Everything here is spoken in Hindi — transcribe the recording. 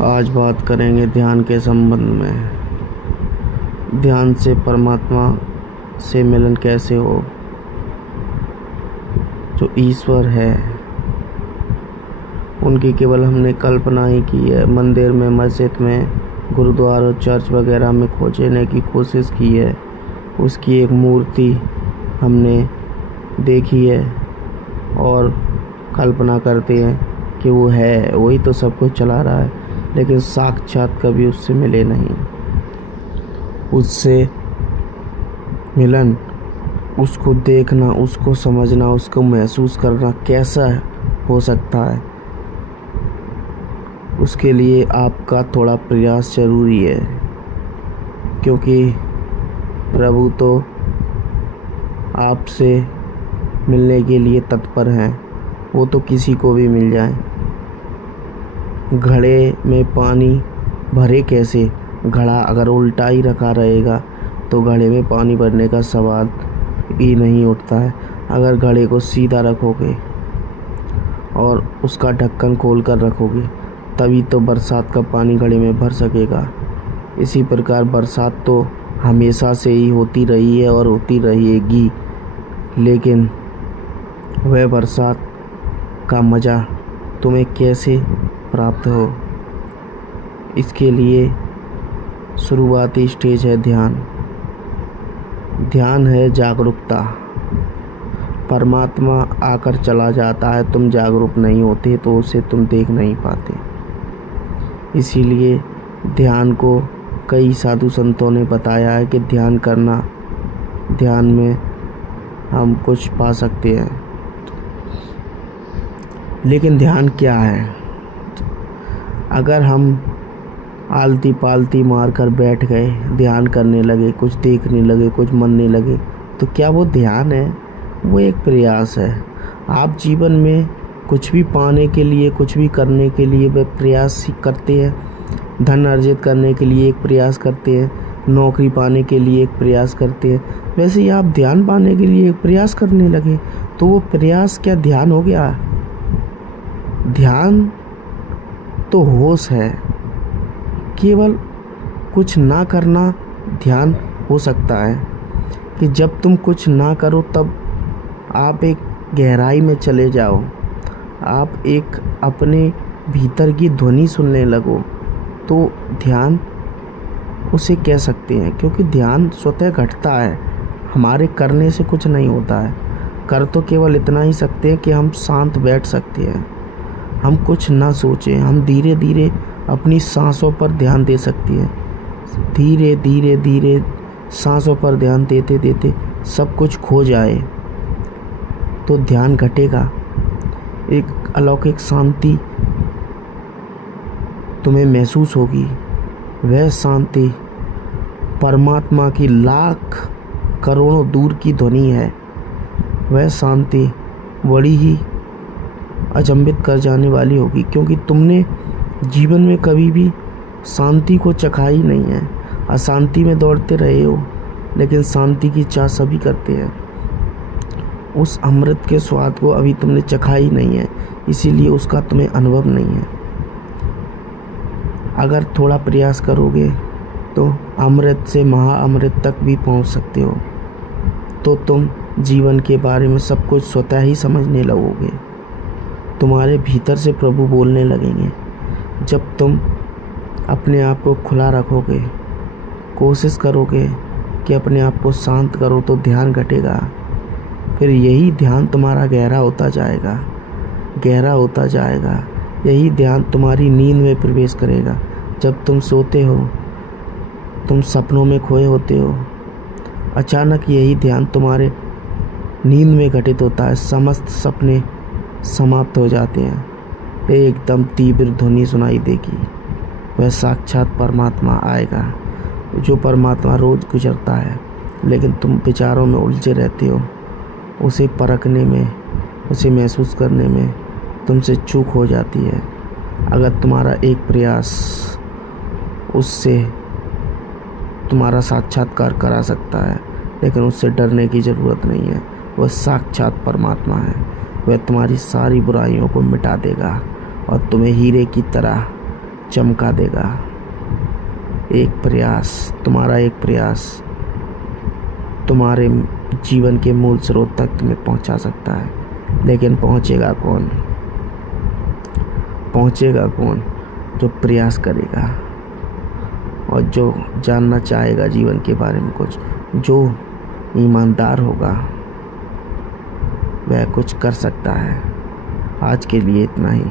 आज बात करेंगे ध्यान के संबंध में। ध्यान से परमात्मा से मिलन कैसे हो। जो ईश्वर है उनकी केवल हमने कल्पना ही की है। मंदिर में, मस्जिद में, गुरुद्वारा, चर्च वगैरह में खोजने की कोशिश की है। उसकी एक मूर्ति हमने देखी है और कल्पना करते हैं कि वो है, वही तो सब कुछ चला रहा है, लेकिन साक्षात कभी उससे मिले नहीं। उससे मिलन, उसको देखना, उसको समझना, उसको महसूस करना कैसा हो सकता है, उसके लिए आपका थोड़ा प्रयास ज़रूरी है। क्योंकि प्रभु तो आपसे मिलने के लिए तत्पर हैं। वो तो किसी को भी मिल जाए। घड़े में पानी भरे कैसे? घड़ा अगर उल्टा ही रखा रहेगा तो घड़े में पानी भरने का सवाल ही नहीं उठता है। अगर घड़े को सीधा रखोगे और उसका ढक्कन खोल कर रखोगे तभी तो बरसात का पानी घड़े में भर सकेगा। इसी प्रकार बरसात तो हमेशा से ही होती रही है और होती रहेगी, लेकिन वह बरसात का मज़ा तुम्हें कैसे प्राप्त हो, इसके लिए शुरुआती स्टेज है ध्यान। ध्यान है जागरूकता। परमात्मा आकर चला जाता है, तुम जागरूक नहीं होते तो उसे तुम देख नहीं पाते। इसीलिए ध्यान को कई साधु संतों ने बताया है कि ध्यान करना, ध्यान में हम कुछ पा सकते हैं। लेकिन ध्यान क्या है? अगर हम आलती पालती मार कर बैठ गए, ध्यान करने लगे, कुछ देखने लगे, कुछ मनने लगे, तो क्या वो ध्यान है? वो एक प्रयास है। आप जीवन में कुछ भी पाने के लिए, कुछ भी करने के लिए वह प्रयास करते हैं। धन अर्जित करने के लिए एक प्रयास करते हैं, नौकरी पाने के लिए एक प्रयास करते हैं। वैसे ही आप ध्यान पाने के लिए एक प्रयास करने लगे तो वो प्रयास क्या ध्यान हो गया? ध्यान तो होश है। केवल कुछ ना करना ध्यान हो सकता है कि जब तुम कुछ ना करो तब आप एक गहराई में चले जाओ, आप एक अपने भीतर की ध्वनि सुनने लगो, तो ध्यान उसे कह सकते हैं। क्योंकि ध्यान स्वतः घटता है, हमारे करने से कुछ नहीं होता है। कर तो केवल इतना ही सकते हैं कि हम शांत बैठ सकते हैं, हम कुछ ना सोचें, हम धीरे धीरे अपनी सांसों पर ध्यान दे सकते हैं। धीरे धीरे धीरे सांसों पर ध्यान देते देते सब कुछ खो जाए तो ध्यान घटेगा। एक अलौकिक शांति तुम्हें महसूस होगी। वह शांति परमात्मा की लाख करोड़ों दूर की ध्वनि है। वह शांति बड़ी ही अचंभित कर जाने वाली होगी, क्योंकि तुमने जीवन में कभी भी शांति को चखा ही नहीं है। अशांति में दौड़ते रहे हो, लेकिन शांति की चाह सभी करते हैं। उस अमृत के स्वाद को अभी तुमने चखा ही नहीं है, इसीलिए उसका तुम्हें अनुभव नहीं है। अगर थोड़ा प्रयास करोगे तो अमृत से महाअमृत तक भी पहुंच सकते हो। तो तुम जीवन के बारे में सब कुछ स्वतः ही समझने लगोगे। तुम्हारे भीतर से प्रभु बोलने लगेंगे। जब तुम अपने आप को खुला रखोगे, कोशिश करोगे कि अपने आप को शांत करो, तो ध्यान घटेगा। फिर यही ध्यान तुम्हारा गहरा होता जाएगा, गहरा होता जाएगा। यही ध्यान तुम्हारी नींद में प्रवेश करेगा। जब तुम सोते हो, तुम सपनों में खोए होते हो, अचानक यही ध्यान तुम्हारे नींद में घटित होता है। समस्त सपने समाप्त हो जाते हैं। एकदम तीव्र ध्वनि सुनाई देगी। वह साक्षात परमात्मा आएगा, जो परमात्मा रोज़ गुजरता है, लेकिन तुम विचारों में उलझे रहते हो। उसे परखने में, उसे महसूस करने में तुमसे चूक हो जाती है। अगर तुम्हारा एक प्रयास उससे तुम्हारा साक्षात्कार करा सकता है, लेकिन उससे डरने की ज़रूरत नहीं है। वह साक्षात परमात्मा है। वह तुम्हारी सारी बुराइयों को मिटा देगा और तुम्हें हीरे की तरह चमका देगा। एक प्रयास, तुम्हारा एक प्रयास तुम्हारे जीवन के मूल स्रोत तक तुम्हें पहुंचा सकता है। लेकिन पहुंचेगा कौन? पहुंचेगा कौन? जो प्रयास करेगा और जो जानना चाहेगा जीवन के बारे में कुछ, जो ईमानदार होगा वह कुछ कर सकता है। आज के लिए इतना ही।